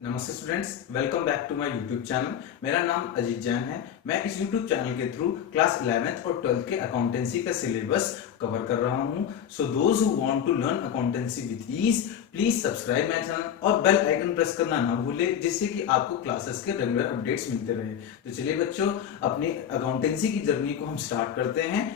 नमस्ते students, welcome back to my YouTube channel. मेरा नाम अजीत जैन है। मैं इस यूट्यूब चैनल के थ्रू क्लास 11th और 12th के अकाउंटेंसी का सिलेबस कवर कर रहा हूं। So those who want to learn accountancy with ease, please subscribe my channel और बेल आइकन प्रेस करना ना भूलें, जिससे कि आपको क्लासेस के रेगुलर अपडेट्स मिलते रहे। तो चलिए बच्चों, अपनी अकाउंटेंसी की जर्नी को हम स्टार्ट करते हैं।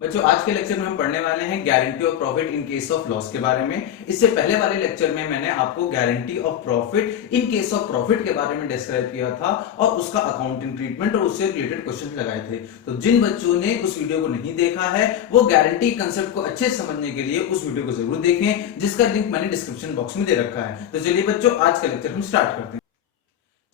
बच्चों, आज के लेक्चर में हम पढ़ने वाले हैं guarantee of profit in case of loss के बारे में। इससे पहले वाले लेक्चर में मैंने आपको guarantee of profit in case of profit के बारे में डिस्क्राइब किया था और उसका अकाउंटिंग ट्रीटमेंट और उससे रिलेटेड क्वेश्चन लगाए थे। तो जिन बच्चों ने उस वीडियो को नहीं देखा है वो गारंटी कंसेप्ट को अच्छे से समझने के लिए उस वीडियो को जरूर देखें, जिसका लिंक मैंने डिस्क्रिप्शन बॉक्स में दे रखा है। तो चलिए बच्चों, आज का लेक्चर हम स्टार्ट करते हैं।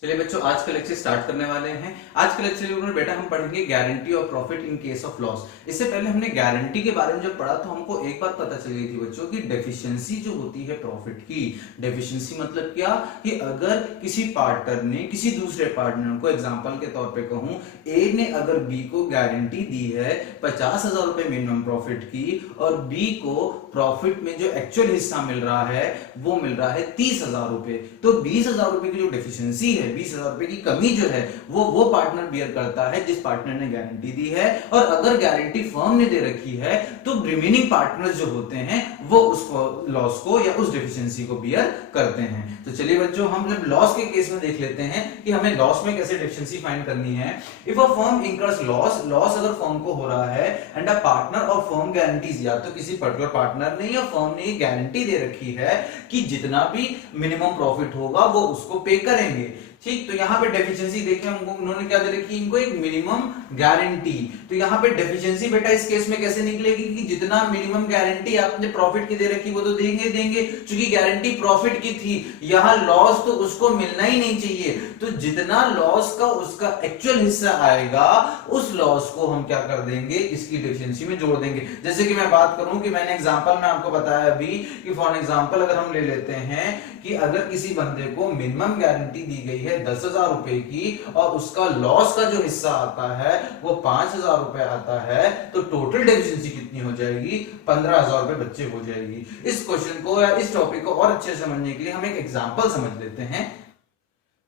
चलिए बच्चों, आज का लेक्चर स्टार्ट करने वाले हैं। आज के लेक्चर में बेटा हम पढ़ेंगे guarantee of profit in case of loss. इससे पहले हमने गारंटी के बारे में जब पढ़ा तो हमको एक बात पता चल गई थी बच्चों की डेफिशिएंसी जो होती है प्रॉफिट की। डेफिशिएंसी मतलब क्या कि अगर किसी पार्टनर ने किसी दूसरे पार्टनर को, एग्जांपल के तौर पे कहूं, ए ने अगर बी को गारंटी दी है 50,000 रुपए मिनिमम प्रॉफिट की और बी को प्रॉफिट में जो एक्चुअल हिस्सा मिल रहा है वो मिल रहा है 30,000 रुपए, तो 20,000 रुपए की जो डेफिशिएंसी है, 20,000 रुपए की कमी जो है वो पार्टनर बियर करता है जिस पार्टनर ने गारंटी दी है। और अगर गारंटी फर्म ने दे रखी है तो रिमेनिंग पार्टनर्स जो होते हैं वो उसको लॉस को या उस डेफिशिएंसी को बियर करते हैं। तो चलिए बच्चों, हम जब लॉस के केस में देख लेते हैं कि हमें लॉस में कैसे डेफिशिएंसी फाइंड करनी है। If a firm incurs loss, loss अगर फर्म को हो रहा है एंड अ पार्टनर और फर्म गारंटीज, या तो किसी पर्टिकुलर पार्टनर ने या फर्म ने ये गारंटी दे रखी है कि जितना भी मिनिमम प्रॉफिट होगा वो उसको पे करेंगे। ठीक, तो यहाँ पे डेफिशिएंसी देखिए हमको उन्होंने क्या दे रखी, इनको एक मिनिमम गारंटी। तो यहाँ पे डेफिशिएंसी बेटा इस केस में कैसे निकलेगी कि जितना मिनिमम गारंटी आपने प्रॉफिट की दे रखी वो तो देंगे देंगे, क्योंकि गारंटी प्रॉफिट की थी। यहाँ लॉस तो उसको मिलना ही नहीं चाहिए, तो जितना लॉस का उसका एक्चुअल हिस्सा आएगा उस लॉस को हम क्या कर देंगे, इसकी डेफिशिएंसी में जोड़ देंगे। जैसे कि मैं बात करूं कि मैंने एग्जांपल में आपको बताया अभी कि फॉर एग्जांपल अगर हम ले लेते हैं कि अगर किसी बंदे को मिनिमम गारंटी दी गई है 10,000 रुपए की और उसका लॉस का जो हिस्सा आता है वो 5,000 रुपए आता है, तो टोटल डेफिशिएंसी कितनी हो जाएगी, 15,000 रुपए बच्चे हो जाएगी। इस क्वेश्चन को या इस टॉपिक को और अच्छे से समझने के लिए हम एक एग्जांपल समझ लेते हैं।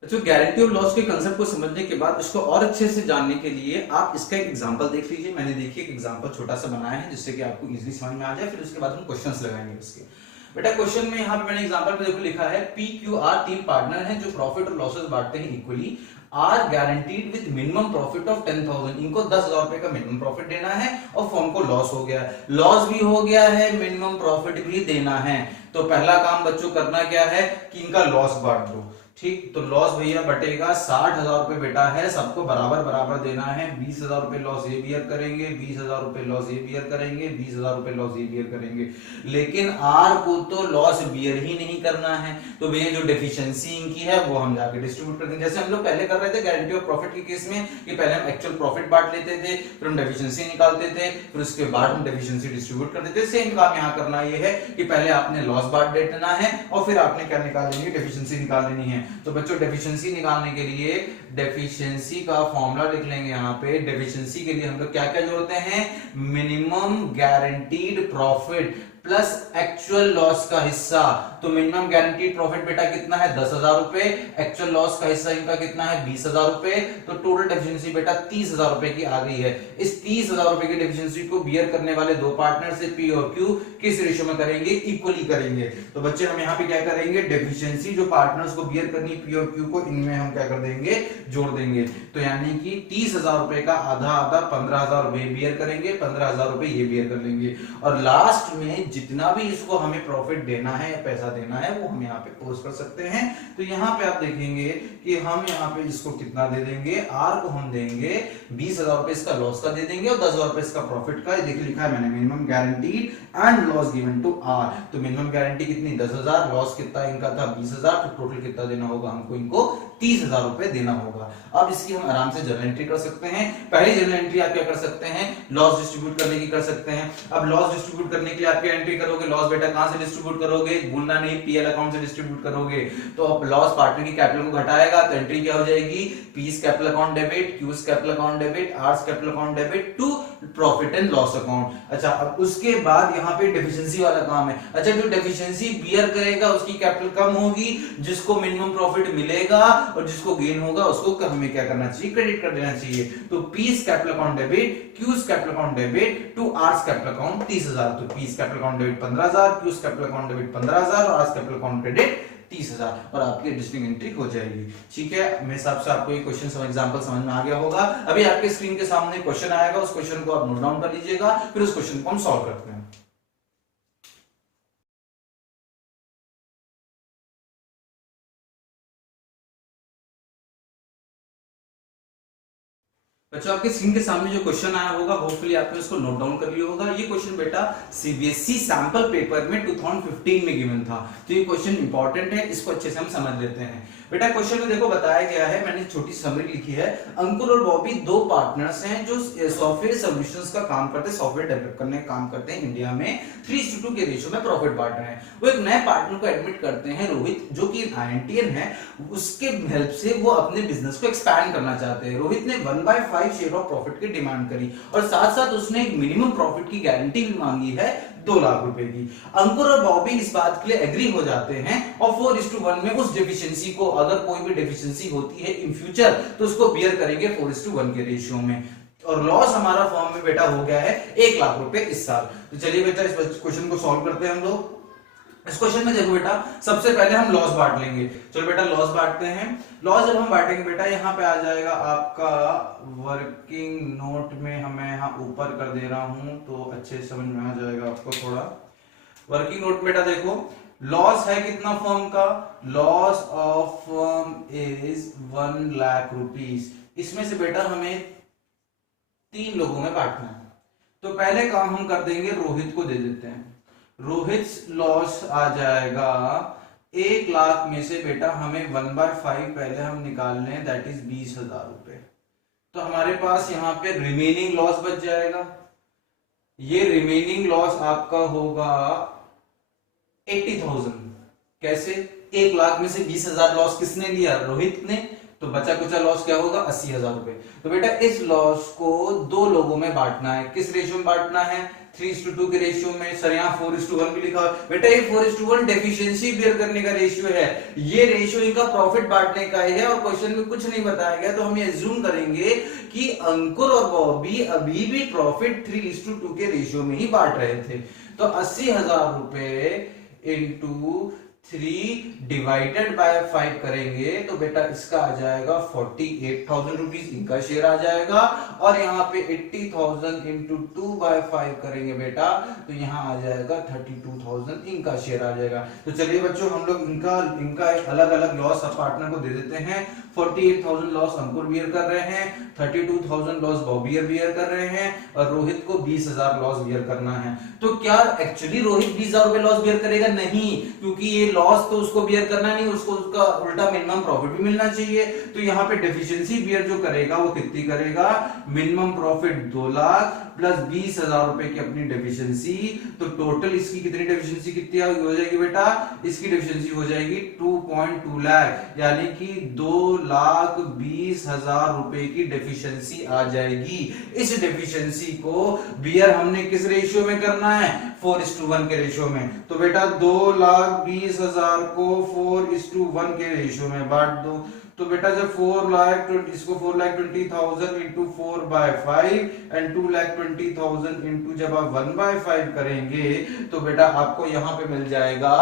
तो गारंटी ऑफ लॉस के कंसेप्ट को समझने के बाद इसको और अच्छे से जानने के लिए आप इसका एक एग्जांपल देख लीजिए। मैंने देखिए एक एग्जांपल छोटा सा बनाया है जिससे कि आपको इजीली समझ में आ जाए, फिर उसके बाद हम क्वेश्चंस लगाएंगे उसके। बेटा क्वेश्चन में यहाँ पे मैंने एग्जांपल पे देखो लिखा है पी क्यू आर तीन पार्टनर हैं जो प्रॉफिट और लॉसेस बांटते हैं equally, R guaranteed with minimum profit of 10,000। इनको 10,000 रुपए का मिनिमम प्रॉफिट देना है और फर्म को लॉस हो गया है, लॉस भी हो गया है, मिनिमम प्रॉफिट भी देना है। तो पहला काम बच्चों करना क्या है कि इनका लॉस बांट दो। ठीक, तो लॉस भैया बटेगा 60,000 रुपए बेटा है, सबको बराबर बराबर देना है। 20,000 रुपए लॉस ये बियर करेंगे, 20,000 रुपए लॉस ये बियर करेंगे, 20,000 रुपए लॉस ये बियर करेंगे। लेकिन आर को तो लॉस बियर ही नहीं करना है, तो भैया जो डेफिशिएंसी इनकी है वो हम जाके डिस्ट्रीब्यूट कर देंगे। जैसे हम लोग पहले कर रहे थे गारंटी ऑफ प्रॉफिट के केस में कि पहले हम एक्चुअल प्रॉफिट बांट लेते थे, फिर हम डेफिशिएंसी निकालते थे, फिर उसके बाद हम डेफिशिएंसी डिस्ट्रीब्यूट कर देते थे। सेम काम यहाँ करना ये है कि पहले आपने लॉस बांट देना है और फिर आपने क्या निकाल लेंगे, डेफिशिएंसी निकाल लेनी है। तो बच्चों डेफिशिएंसी निकालने के लिए डेफिशिएंसी का फॉर्मूला लिख लेंगे। यहाँ पे डेफिशिएंसी के लिए हम लोग क्या क्या जोड़ते हैं, minimum guaranteed profit plus actual loss का हिस्सा। तो मिनिमम गारंटीड प्रॉफिट बेटा कितना है 10,000 रुपए, एक्चुअल लॉस का हिस्सा इनका कितना है 20,000 रुपए, तो टोटल डेफिशिएंसी बेटा 30,000 रुपए की आ गई है। इस 30,000 रुपए की डेफिशिएंसी को बियर करने वाले दो पार्टनर से पी और क्यू किस रेशियो में करेंगे, इक्वली करेंगे। तो बच्चे हम यहाँ पे क्या करेंगे, डेफिशिएंसी जो पार्टनर्स को बियर करनी पी और क्यू को, इनमें हम क्या कर देंगे, जोड़ देंगे। तो यानी कि 30,000 रुपए का आधा आधा 15,000 रुपए बियर करेंगे, 15,000 रुपए ये बियर कर लेंगे और लास्ट में जितना भी इसको हमें प्रॉफिट देना है, पैसा देना है, वो हम यहाँ पे पोस्ट कर सकते हैं। तो यहाँ पे आप देखेंगे कि हम यहाँ पे इसको कितना दे देंगे, आर को हम देंगे 20,000 रुपए इसका लॉस का दे देंगे और 10,000 रुपए इसका प्रॉफिट का। देखिए लिखा है मैंने minimum guaranteed and loss given to R. तो मिनिमम गारंटी कितनी 10,000, लॉस कितना इनका था 20,000, तो टोटल कितना देना होगा हमको, इनको 30,000 रुपए देना होगा। अब इसकी हम आराम से जर्नल एंट्री कर सकते हैं। पहली जर्नल एंट्री आप क्या कर सकते हैं, लॉस डिस्ट्रीब्यूट करने की कर सकते हैं। अब लॉस डिस्ट्रीब्यूट करने के लिए आप क्या एंट्री करोगे, लॉस बेटा कहां से डिस्ट्रीब्यूट करोगे, भूलना नहीं पीएल अकाउंट से डिस्ट्रीब्यूट करोगे तो अब लॉस पार्टनर की कैपिटल को घटाएगा, तो एंट्री क्या हो जाएगी, P's capital account debit, Q's capital account debit, R's capital account debit to profit and loss account. अच्छा, अब उसके बाद यहाँ पे डेफिशिएंसी वाला काम है। अच्छा, जो डेफिशिएंसी बियर करेगा उसकी कैपिटल कम होगी, जिसको मिनिमम प्रॉफिट मिलेगा और जिसको गेन होगा उसको हमें क्या करना चाहिए, क्रेडिट कर देना चाहिए। तो P's capital account debit, Q's capital account debit to R's capital account 30,000। तो P's capital account debit 15,000, Q's capital account debit 15,000 और आर्स कैपिटल अकाउंट क्रेडिट 30,000 और आपकी एडजस्टिंग एंट्री हो जाएगी। ठीक है, मेरे हिसाब से आपको ये क्वेश्चन एग्जांपल समझ में आ गया होगा। अभी आपके स्क्रीन के सामने क्वेश्चन आएगा, उस क्वेश्चन को आप नोट डाउन कर लीजिएगा, फिर उस क्वेश्चन को हम सॉल्व करते हैं। बच्चों, आपके स्क्रीन के सामने जो क्वेश्चन आया होगा, होपफुली आपने उसको नोट डाउन कर लिया होगा। ये क्वेश्चन बेटा सीबीएसई सैंपल पेपर में 2015 में गिवन था, तो ये क्वेश्चन इंपॉर्टेंट है, इसको अच्छे से हम समझ लेते हैं। बेटा क्वेश्चन में देखो बताया गया है, मैंने छोटी समरी लिखी है। अंकुर और बॉबी दो पार्टनर्स हैं जो सॉफ्टवेयर सॉल्यूशंस का काम करते हैं, सॉफ्टवेयर डेवलप करने का काम करते हैं इंडिया में। 3:2 के रेशियो में प्रॉफिट बांट रहे हैं। वो एक नए पार्टनर को एडमिट करते हैं, रोहित, जो कि आईएनटीएन है। उसके हेल्प से वो अपने बिजनेस को एक्सपैंड करना चाहते हैं। रोहित ने 1/5 शेयर ऑफ प्रॉफिट की डिमांड करी और साथ साथ उसने एक मिनिमम प्रॉफिट की गारंटी भी मांगी है 2 लाख रुपए की। अंकुर और बॉबी इस बात के लिए एग्री हो जाते हैं और 4:1 में उस डेफिशिएंसी को, अगर कोई भी डेफिशिएंसी होती है इन फ्यूचर, तो उसको बियर करेंगे 4:1 के रेशियो में। और लॉस हमारा फॉर्म में बेटा हो गया है 1 लाख रुपए इस साल। तो चलिए बेटा इस क्वेश्चन को सॉल्व करते हैं हम लोग। इस क्वेश्चन में देखो बेटा, सबसे पहले हम लॉस बांट लेंगे। चलो बेटा लॉस बांटते हैं। लॉस जब हम बांटेंगे बेटा, यहाँ पे आ जाएगा आपका वर्किंग नोट में, हमें यहाँ ऊपर कर दे रहा हूं तो अच्छे से समझ में आ जाएगा आपको थोड़ा। वर्किंग नोट बेटा देखो, लॉस है कितना फर्म का, loss of firm is 1 lakh rupees. इसमें से बेटा हमें 3 लोगों में बांटना है। तो पहले काम हम कर देंगे, रोहित को दे देते हैं। रोहित लॉस आ जाएगा 1 लाख में से बेटा हमें 1/5 पहले हम निकाल लें, दैट इज 20,000 रुपए। तो हमारे पास यहाँ पे रिमेनिंग लॉस बच जाएगा। ये रिमेनिंग लॉस आपका होगा 80,000। कैसे? 1 लाख में से 20,000 लॉस किसने लिया, रोहित ने, तो बचा कुचा लॉस क्या होगा 80,000 रुपए। तो बेटा इस लॉस को 2 लोगों में बांटना है। किस रेशियो में बांटना है, 3:2 के रेशियो में। सर यहाँ 4:1 भी लिखा है बेटा, ये 4:1 डेफिशिएंसी बियर करने का रेशियो है, ये रेशियो इनका प्रॉफिट बांटने का है और क्वेश्चन में कुछ नहीं बताया गया। तो हम ये अज्यूम करेंगे कि अंकुर और बॉबी अभी भी प्रॉफिट 3:2 के रेशियो में ही बांट रहे थे। तो 80,000 रुपए इंटू 3 डिवाइडेड बाय 5 करेंगे तो बेटा इसका आ जाएगा 48,000 रुपीज, इनका शेयर आ जाएगा। और यहाँ पे 80,000 इंटू 2/5 करेंगे बेटा तो यहाँ आ जाएगा 32,000, इनका शेयर आ जाएगा। तो चलिए बच्चों हम लोग इनका अलग अलग लॉस अब पार्टनर को दे देते हैं। 48,000 लॉस अंकुर बियर कर रहे हैं, 32,000 लॉस बॉबी बियर कर रहे हैं और रोहित को 20,000 लॉस बियर करना है। तो क्या एक्चुअली रोहित 20,000 रुपए लॉस बियर करेगा? नहीं, क्योंकि ये लॉस तो उसको बियर करना नहीं, उसको उसका उल्टा मिनिमम प्रॉफिट भी मिलना चाहिए। तो यहाँ पे डेफिशिएंसी बियर जो करेगा वो कितनी करेगा, मिनिमम प्रॉफिट 2 लाख प्लस 20,000 रुपए की अपनी डेफिशिएंसी। तो टोटल इसकी कितनी डेफिशिएंसी कितनी हो जाएगी बेटा, इसकी डेफिशिएंसी हो जाएगी 2.2 लाख, यानी कि 2,20,000 रुपए की डेफिशिएंसी आ जाएगी। इस डेफिशिएंसी को बियर हमने किस रेशियो में करना है, 4:1 के रेशियो में। तो बेटा 2,20,000 को 4:1 के रेशियो में बांट दो। तो बेटा जब 4,20,000 इंटू 4/5 एंड 2,20,000 इंटू जब आप 1/5 करेंगे तो बेटा आपको यहाँ पे मिल जाएगा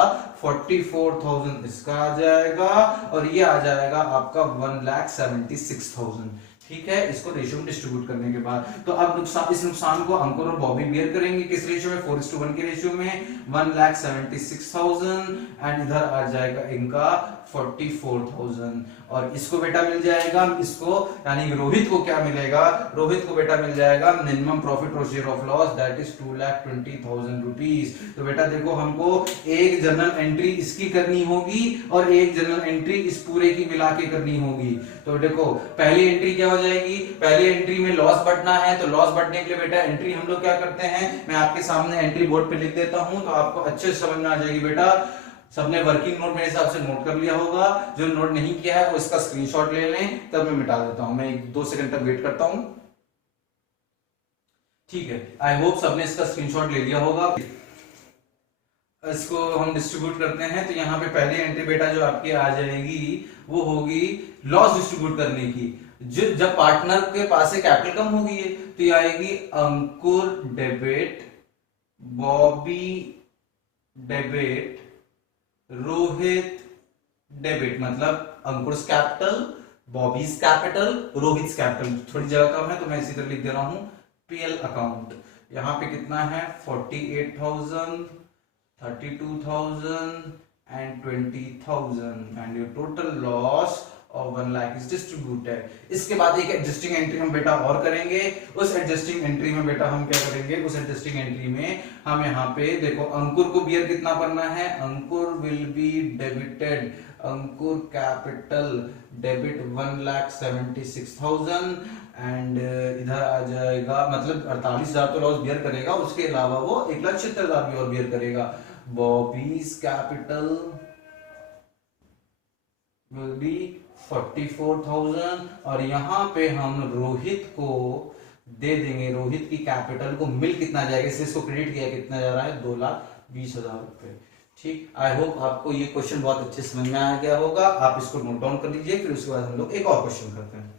44,000, इसका आ जाएगा और ये आ जाएगा आपका 1,76,000। ठीक है, इसको रेशियो में डिस्ट्रीब्यूट करने के बाद। तो अब इस नुकसान को अंकुर और बॉबी बियर करेंगे किस रेशियो में, 4:1 के रेशियो में, 1,76,000 एंड इधर आ जाएगा इनका 44,000 और इसको बेटा मिल जाएगा, इसको यानी रोहित को क्या मिलेगा, रोहित को बेटा मिल जाएगा मिनिमम प्रॉफिट और share of loss, that is 2,20,000 rupees. तो बेटा देखो हमको एक जनरल एंट्री इसकी करनी होगी और एक जनरल एंट्री इस पूरे की मिला के करनी होगी। तो देखो पहली एंट्री क्या हो जाएगी, पहली एंट्री में लॉस बढ़ना है, तो लॉस बढ़ने के लिए बेटा एंट्री हम लोग क्या करते हैं, मैं आपके सामने एंट्री बोर्ड पे लिख देता हूं तो आपको अच्छे से समझ में आ जाएगी बेटा। सबने वर्किंग नोट मेरे हिसाब से नोट कर लिया होगा, जो नोट नहीं किया है वो इसका स्क्रीनशॉट ले लें, तब मैं मिटा देता हूं। मैं 1-2 सेकंड तक वेट करता हूं। ठीक है, आई होप सबने इसका स्क्रीनशॉट ले लिया होगा। इसको हम डिस्ट्रीब्यूट करते हैं, तो यहाँ पे पहली एंट्री बेटा जो आपकी आ जाएगी वो होगी लॉस डिस्ट्रीब्यूट करने की। जो जब पार्टनर के पास से कैपिटल कम होगी है, तो ये आएगी Ankur debit, Bobby debit, Rohit debit. मतलब Ankur capital, Bobby's capital, Rohit capital. थोड़ी जगह कम है तो मैं इसी तरह लिख दे रहा हूं पीएल अकाउंट। यहाँ पे कितना है 48,000, 32,000 and 20,000 and your total loss of 1 lakh is distributed. इसके बाद एक एडजस्टिंग एंट्री हम बेटा और करेंगे। उस एडजस्टिंग एंट्री में बेटा हम क्या करेंगे, उस एडजस्टिंग एंट्री में हम यहाँ पे देखो अंकुर को बियर कितना करना है, Ankur will be debited, Ankur capital debit 1,76,000 and इधर आ जाएगा, मतलब 48,000 तो लॉस बियर करेगा, उसके अलावा वो 1,76,000 भी और बियर करेगा। बॉबीज कैपिटल विल बी 44,000 और यहाँ पे हम रोहित को दे देंगे, रोहित की कैपिटल को मिल कितना जाएगा, इससे इसको क्रेडिट किया कितना जा रहा है 2,20,000 रुपए। ठीक, आई होप आपको ये क्वेश्चन बहुत अच्छे समझ में आ गया होगा। आप इसको नोट डाउन कर लीजिए, फिर उसके बाद हम लोग एक और क्वेश्चन करते हैं।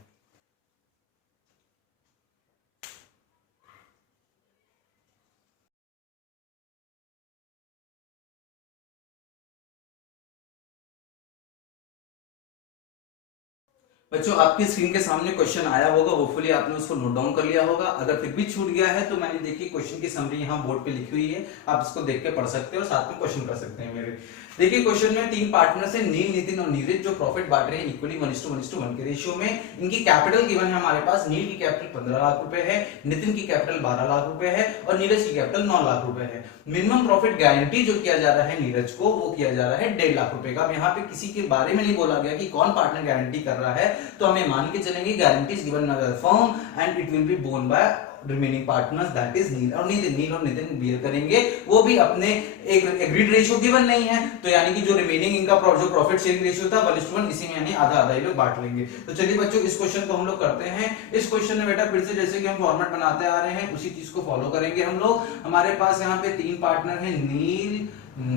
बच्चों आपकी स्क्रीन के सामने क्वेश्चन आया होगा, होपफुली आपने उसको नोट डाउन कर लिया होगा। अगर फिर भी छूट गया है तो मैंने देखिए क्वेश्चन की समरी यहाँ बोर्ड पे लिखी हुई है, आप इसको देख के पढ़ सकते हो और साथ में क्वेश्चन कर सकते हैं मेरे। देखिए क्वेश्चन में 3 पार्टनर्स हैं, नील, नितिन और नीरज, जो प्रॉफिट बांट रहे हैं इक्वली 1:1 के रेशियो में। इनकी कैपिटल गिवन है हमारे पास, नील की कैपिटल 15 लाख रुपए है, नितिन की कैपिटल 12 लाख रुपए है और नीरज की कैपिटल 9 लाख रुपए है। मिनिमम प्रॉफिट गारंटी जो किया जा रहा है नीरज को, वो किया जा रहा है 1.5 लाख रुपए का। अब यहाँ पे किसी के बारे में नहीं बोला गया कि कौन पार्टनर गारंटी कर रहा है, तो हमें मान के चलेंगे guarantee is given by the firm and it will be borne by remaining partners, that is Neel और नितिन। नील और नितिन बियर करेंगे, वो भी अपने एक एग्रीड रेशियो गिवन नहीं है, तो यानी कि जो रिमेनिंग इनका जो प्रॉफिट शेयरिंग रेशियो था 1:1, इसी में यानी आधा आधा ये लोग बांट लेंगे। तो चलिए बच्चों इस क्वेश्चन को हम लोग करते हैं। इस क्वेश्चन में बेटा फिर से जैसे कि हम फॉर्मेट बनाते आ रहे हैं उसी चीज को फॉलो करेंगे हम लोग। हमारे पास यहाँ पे 3 पार्टनर हैं, नील,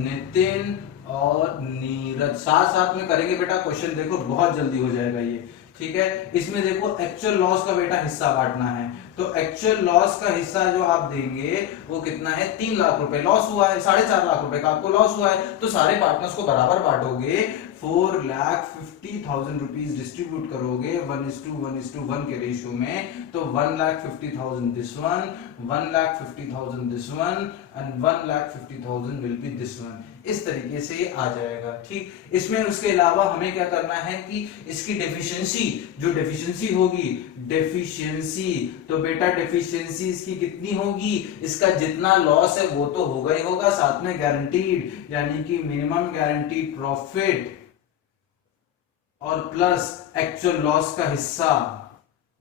नितिन और नीरज। साथ साथ में करेंगे बेटा क्वेश्चन, देखो बहुत जल्दी हो जाएगा ये। ठीक है, इसमें देखो एक्चुअल लॉस का बेटा हिस्सा बांटना है, तो एक्चुअल लॉस का हिस्सा जो आप देंगे वो कितना है 3 लाख रुपए लॉस हुआ है, 4.5 लाख रुपए का आपको लॉस हुआ है, तो सारे पार्टनर्स को बराबर बांटोगे, 4,50,000 रुपीज डिस्ट्रीब्यूट करोगे 1:1 के रेशियो में, तो 1,50,000 this one, 1,50,000 this one and 1,50,000 will be this one. इस तरीके से ये आ जाएगा। ठीक, इसमें उसके अलावा हमें क्या करना है कि इसकी डेफिशिएंसी, जो डेफिशिएंसी होगी, डेफिशिएंसी, तो बेटा डेफिशिएंसी इसकी कितनी होगी, इसका जितना लॉस है वो तो होगा ही होगा, साथ में गारंटीड यानी कि मिनिमम गारंटीड प्रॉफिट और प्लस एक्चुअल लॉस का हिस्सा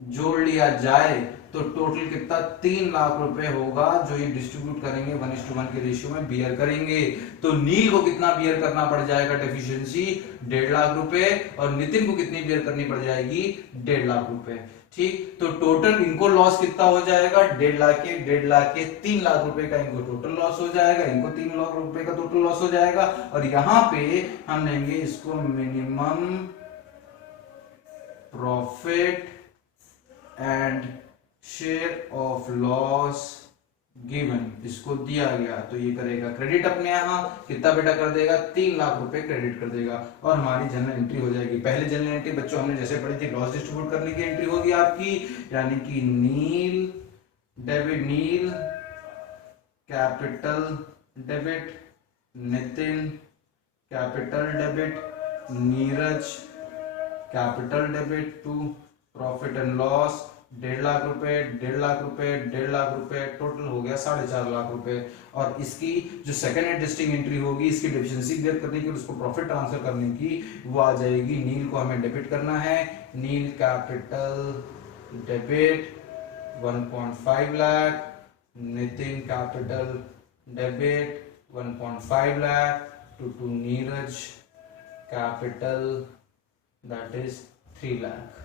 जोड़ लिया जाए तो टोटल कितना 3 लाख रुपए होगा, जो ये डिस्ट्रीब्यूट करेंगे 1:1 के रेशियो में बियर करेंगे। तो नील को कितना बियर करना पड़ जाएगा डेफिशिएंसी 1.5 लाख रुपए और नितिन को कितनी बियर करनी पड़ जाएगी 1.5 लाख रुपए। ठीक, तो टोटल इनको लॉस कितना हो जाएगा 1.5 लाख के 1.5 लाख के 3 लाख रुपए का इनको टोटल लॉस हो जाएगा, इनको 3 लाख रुपए का टोटल लॉस हो जाएगा। और यहाँ पे हम लेंगे इसको minimum profit and share of loss given, इसको दिया गया तो ये करेगा क्रेडिट अपने यहां कितना बेटा कर देगा 3 लाख रुपए क्रेडिट कर देगा और हमारी जनरल एंट्री हो जाएगी। पहले जनरल एंट्री बच्चों हमने जैसे पढ़ी थी, लॉस डिस्ट्रीब्यूट करने की एंट्री होगी आपकी, यानी कि Neel debit, Neel capital debit, Nitin capital debit, Neeraj capital debit to profit and loss 1.5 lakh रुपए, 1.5 लाख रुपए, 1.5 लाख रुपए, टोटल हो गया 4.5 लाख रुपए। और इसकी जो सेकंड एडजस्टिंग एंट्री होगी, इसकी डेफिशिएंसी क्लियर करने की और उसको प्रॉफिट ट्रांसफर करने की, वो आ जाएगी। नील को हमें डेबिट करना है, Neel capital debit 1.5 lakh, Nitin capital debit 1.5 lakh to Neeraj capital that is 3 lakh.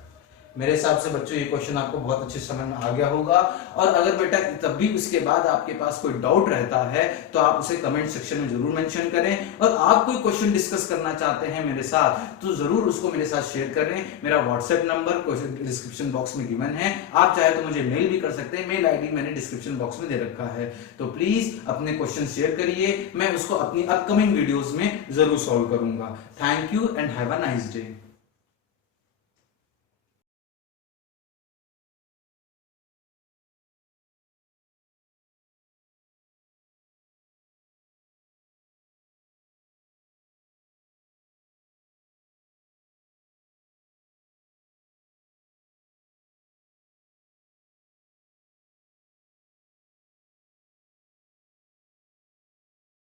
मेरे हिसाब से बच्चों ये क्वेश्चन आपको बहुत अच्छे समझ में आ गया होगा। और अगर बेटा तब भी उसके बाद आपके पास कोई डाउट रहता है तो आप उसे कमेंट सेक्शन में जरूर मेंशन करें। और आप कोई क्वेश्चन डिस्कस करना चाहते हैं मेरे साथ तो जरूर उसको मेरे साथ शेयर करें। मेरा व्हाट्सएप नंबर डिस्क्रिप्शन बॉक्स में गिवन है, आप चाहे तो मुझे मेल भी कर सकते हैं, मेल आईडी मैंने डिस्क्रिप्शन बॉक्स में दे रखा है। तो प्लीज अपने क्वेश्चन शेयर करिए, मैं उसको अपनी अपकमिंग वीडियोस में जरूर सॉल्व करूंगा। Thank you and have a nice day.